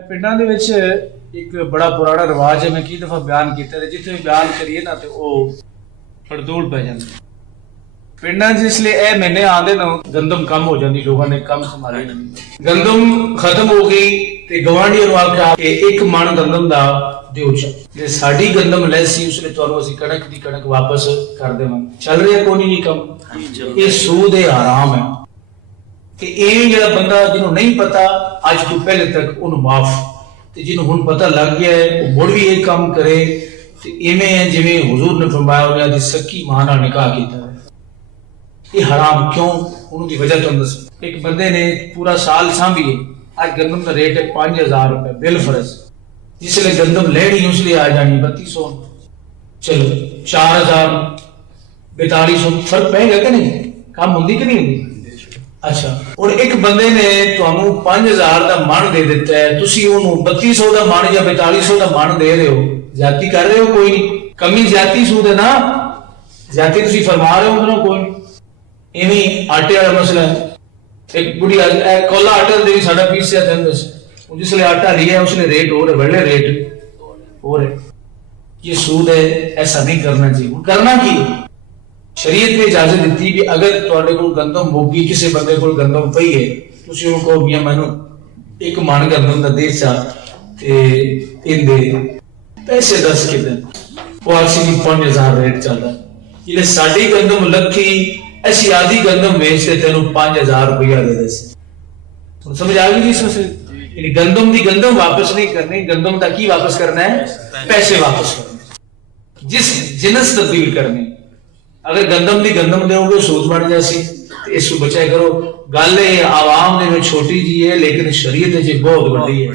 ਪਿੰਡਾਂ ਦੇ ਵਿੱਚ ਇੱਕ ਬੜਾ ਪੁਰਾਣਾ ਰਿਵਾਜ ਹੈ, ਮੈਂ ਕਈ ਦਫਾ ਬਿਆਨ ਕੀਤਾ ਤੇ ਜਿੱਥੇ ਵੀ ਬਿਆਨ ਕਰੀਏ ਨਾ ਤੇ ਉਹ ਫੜਦੂਲ ਪੈ ਜਾਂਦੀ। ਪਿੰਡਾਂ 'ਚ ਇਸ ਲਈ ਇਹ ਮਹੀਨੇ ਆਉਂਦੇ ਨਾ ਗੰਦਮ ਕਮ ਹੋ ਜਾਂਦੀ, ਲੋਕਾਂ ਨੇ ਕੰਮ ਸੰਭਾਲੇ। ਗੰਦਮ ਖਤਮ ਹੋ ਗਈ ਤੇ ਗਵਾਂਢੀਆਂ ਨੂੰ ਆਖਿਆ ਕਿ ਇੱਕ ਮਣ ਗੰਦਮ ਦਾ ਦਿਓ ਚਾ, ਜੇ ਸਾਡੀ ਗੰਦਮ ਲੈਸੀ ਉਸ ਲਈ ਤੁਹਾਨੂੰ ਅਸੀਂ ਕਣਕ ਦੀ ਕਣਕ ਵਾਪਸ ਕਰ ਦੇਵਾਂਗੇ। ਚੱਲ ਰਿਹਾ ਕੋਈ ਨਹੀਂ ਕੰਮ, ਇਹ ਸੂਦ ਹੈ, ਹਰਾਮ ਹੈ। ਕਿ ਇਹ ਜਿਹੜਾ ਬੰਦਾ ਜਿਹਨੂੰ ਨਹੀਂ ਪਤਾ ਅੱਜ ਤੋਂ ਪਹਿਲੇ ਤੱਕ ਉਹਨੂੰ ਮਾਫ, ਤੇ ਜਿਹਨੂੰ ਹੁਣ ਪਤਾ ਲੱਗ ਗਿਆ ਹੈ ਉਹ ਮੁੜ ਵੀ ਇਹ ਕੰਮ ਕਰੇ ਤੇ ਇਵੇਂ ਹੈ ਜਿਵੇਂ ਹੁਜ਼ੂਰ ਨੇ ਫਰਮਾਇਆ ਉਹਨਾਂ ਦੀ ਸੱਕੀ ਮਾਂ ਨਾਲ ਨਿਕਾਹ ਕੀਤਾ ਹੈ। ਇਹ ਹਰਾਮ ਕਿਉਂ? ਉਹਨੂੰ ਦੀ ਵਜ੍ਹਾ ਤੁਹਾਨੂੰ ਦੱਸ। ਇੱਕ ਬੰਦੇ ਨੇ ਪੂਰਾ ਸਾਲ ਸਾਂਭੀਏ, ਅੱਜ ਗੰਦਮ ਦਾ ਰੇਟ ਹੈ 5000 रुपए बिल फर्ज, जिसलिए गंदम लेनी उसलिए आ जानी 3200, चलो 4000 4200 फर्क पेगा कि नहीं? काम होंगी कि नहीं होंगी? अच्छा, और एक बंदे ने ਤੁਹਾਨੂੰ 5000 ਦਾ ਮਣ ਦੇ ਦਿੱਤਾ ਹੈ, ਤੁਸੀਂ ਉਹਨੂੰ 3200 ਦਾ ਮਣ ਜਾਂ 4200 ਦਾ ਮਣ ਦੇ ਰਹੇ ਹੋ, ਜ਼ਿਆਦਤੀ ਕਰ ਰਹੇ ਹੋ? ਕੋਈ ਨਹੀਂ, ਕਮੀ ਜ਼ਿਆਦਤੀ ਸੂਦ ਹੈ ਨਾ, ਜ਼ਿਆਦਤੀ ਤੁਸੀਂ ਫਰਮਾ ਰਹੇ ਹੋ ਉਹਨਾਂ ਕੋਈ ਨਹੀਂ। ਇਵੇਂ ਆਟੇ ਵਾਲਾ ਮਸਲਾ ਹੈ, एक बुढ़ी कोला आटा दे साढ़ा पीस से दस, जिसले आटा लिया उसने रेट हो रहे, बड़े रेट हो रहे। ये सूद है, ऐसा नहीं करना चाहिए। करना की शरीयत ने इजाजत दी कि अगर तुहाडे कोल गंदम होगी, किसी बंदे कोल गंदम पई है, तुसी उनको कहो मियां मैनू एक मण गंदम दा दे चा ते इन दे पैसे दस के दिन वो आसी 5000 रेट चलदा। जिले साडी गंदम लखी ऐसी आधी गंदम बेचते तेन 5000 रुपया दे दे। समझ आ गई इसमें? गंदम की गंदम वापस नहीं करनी, गंदम का की वापस करना है? पैसे वापस करने, जिस जिनस तब्दील करनी। अगर गंदम की गंदम दोगे सूद बन जासी, इसको बचाया करो। गल आवाम ने छोटी जी है लेकिन शरीयत बहुत बड़ी है।